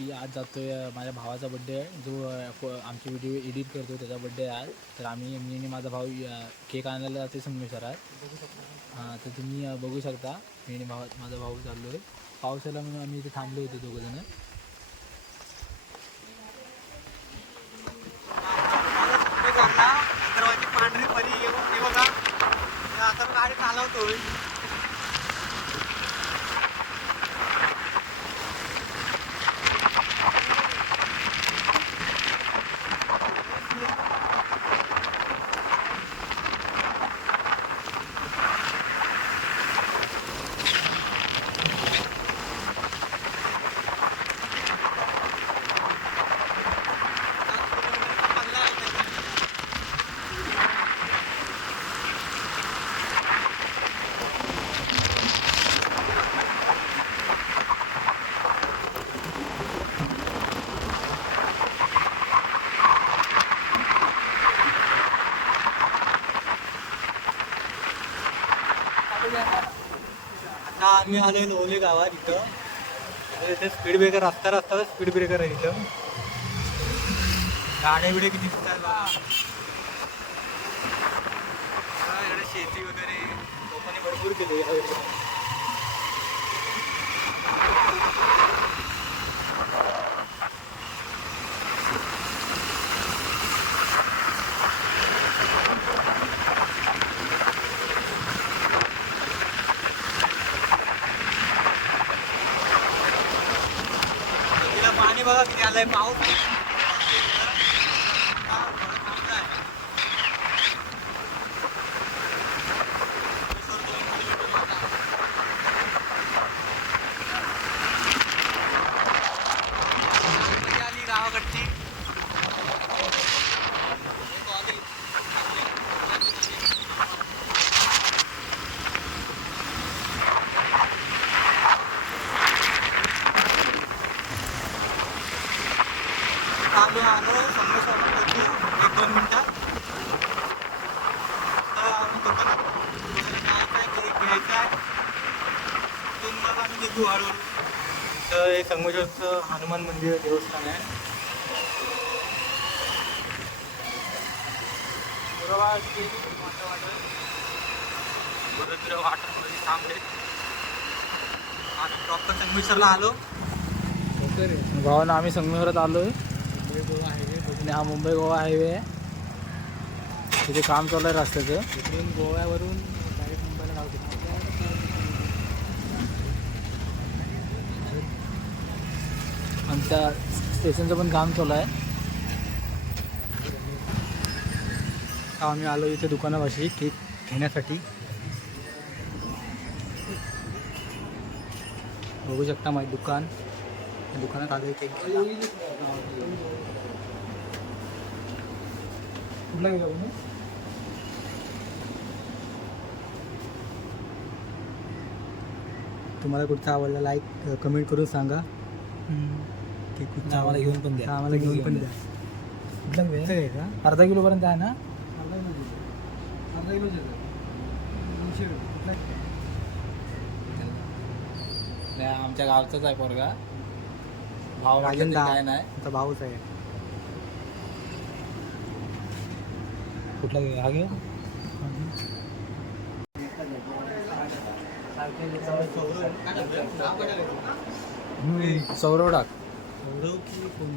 की आज जातोय माझ्या भावाचा बड्डे आहे जो आमचे व्हिडिओ एडिट करतो त्याचा बड्डे आहे आज. तर मी आणि माझा भाऊ केक आणायला जाते संगमेश्वरात. हां तर तुम्ही बघू शकता मी आणि माझा भाऊ चाललो आहे. पावसाला म्हणून आम्ही इथे थांबलो होतो दोघंजणं. पांढरी परी येऊन हे बघा आता गाडी चालवतोय. आता आम्ही आलोय लोले गावात. इथं स्पीड ब्रेकर रस्ता स्पीड ब्रेकर आहे इथं. गाड्या बिडे किती दिसतात शेती वगैरे लोकांनी भरपूर केली. पाणी बघा किती आलंय. पाऊस आली गावाकडची. आलो संगमेश्वरमध्ये 1-2 मिनिटात. घ्यायचं आहे तिथून मग आम्ही निघू हळूहळू. तर हे संगमेश्वरचं हनुमान मंदिर देवस्थान आहे. वाटरमध्ये थांबले. आता प्रॉपर संगमेश्वरला आलो. भावानं आम्ही संगमेश्वरात आलो आहे. आणि हा मुंबई गोवा हायवे आहे. तिथे काम चालू आहे रस्त्याचं. इकडून गोव्यावरून डायरेक्ट मुंबईला जाऊ शकतो. आणि त्या स्टेशनचं पण काम चालू आहे. आम्ही आलो इथे दुकानापाशी केक घेण्यासाठी. बघू शकता माझे दुकान. दुकानात आलो केक घ्यायला. कुठला गेला तुम्हाला कुठचा आवडला लाईक कमेंट करून सांगा. केक कुठचा आम्हाला घेऊन पण द्या. आम्हाला घेऊन पण द्या. कुठला आहे का? अर्धा किलोपर्यंत आहे ना. अर्धा किलो आमच्या गावचाच आहे पोरगा. भाव राजंदा काय नाही. आमचा भाऊच आहे. कुठला घे हा घे. सौरव टाक. सौरव की कोण?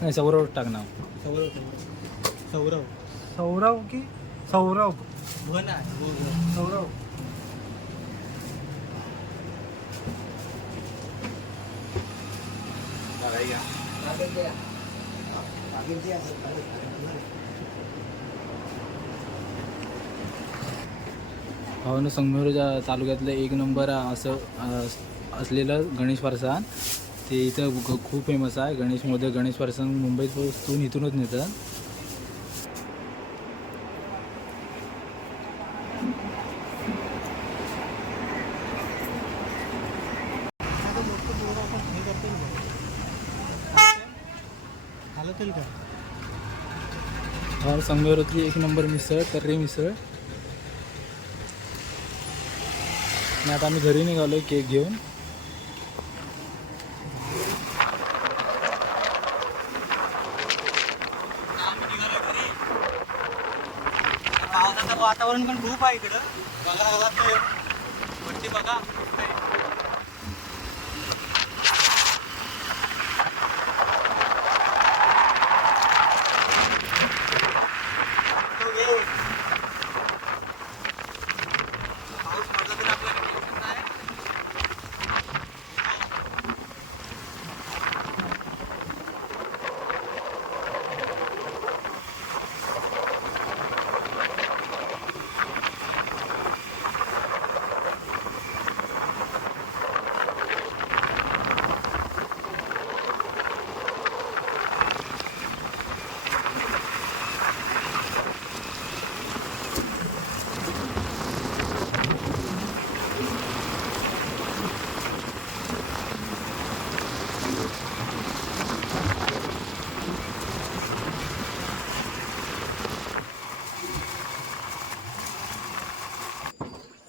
नाही सौरव टाक नाव. सौरव सौरव की सौरव सौरव. भावानं संगमेश्वर तालुक्यातलं 1 नंबर असं असलेलं गणेश फरसाण ते इथं खूप फेमस आहे. गणेश मोदक गणेश फरसाण मुंबईतून इथूनच नेतात. संगमेश्वरातली 1 नंबर मिसळ कर्री मिसळ. आणि आता आम्ही घरी निघालो केक घेऊन. वातावरण पण खूप आहे इकडं बघा ते वरती बघा पाऊस पडला तर आपल्याला टेन्शन नाही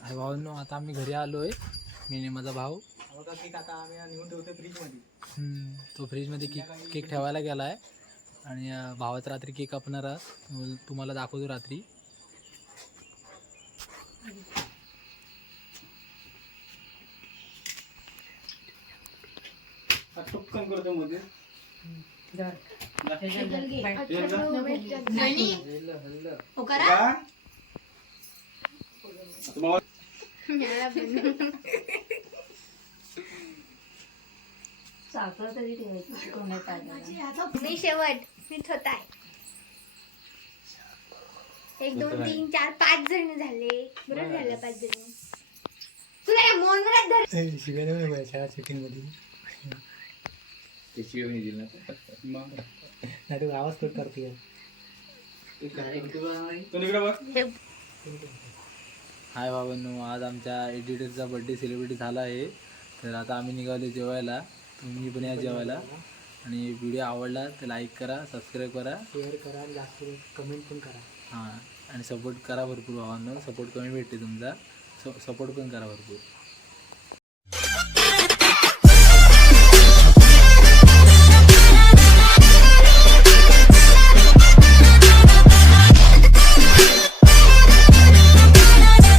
हाय भावांनो, आता आम्ही घरी आलो आहे. मी आणि माझा भाऊ. बघा केक आता आम्ही नेऊन ठेवतो फ्रीजमध्ये तो फ्रीजमध्ये केक ठेवायला गेला आहे. आणि भावाचा रात्री केक कापणार आहात. तुम्हाला दाखवतो रात्री. टुक्कन करतो मध्ये मी शेवट मीठ होत आहे. 1 2 3 4 5 जण झाले. बरं झालं 5 जण. तुला या मोनवरात धर. शाळा शूटिंग मध्ये नाही तू आवाज कट करते हाय भावांनो, आज आमच्या एडिटरचा बड्डे सेलिब्रेट झाला आहे. तर आता आम्ही निघालो जेवायला. तुम्ही पण या जेवायला. आणि व्हिडिओ आवडला तर लाईक करा, सबस्क्राईब करा, शेअर करा, जास्त कमेंट पण करा. हां, आणि सपोर्ट करा भरपूर भावांनो. सपोर्ट कमी भेटते तुमचा. सपोर्ट पण करा भरपूर.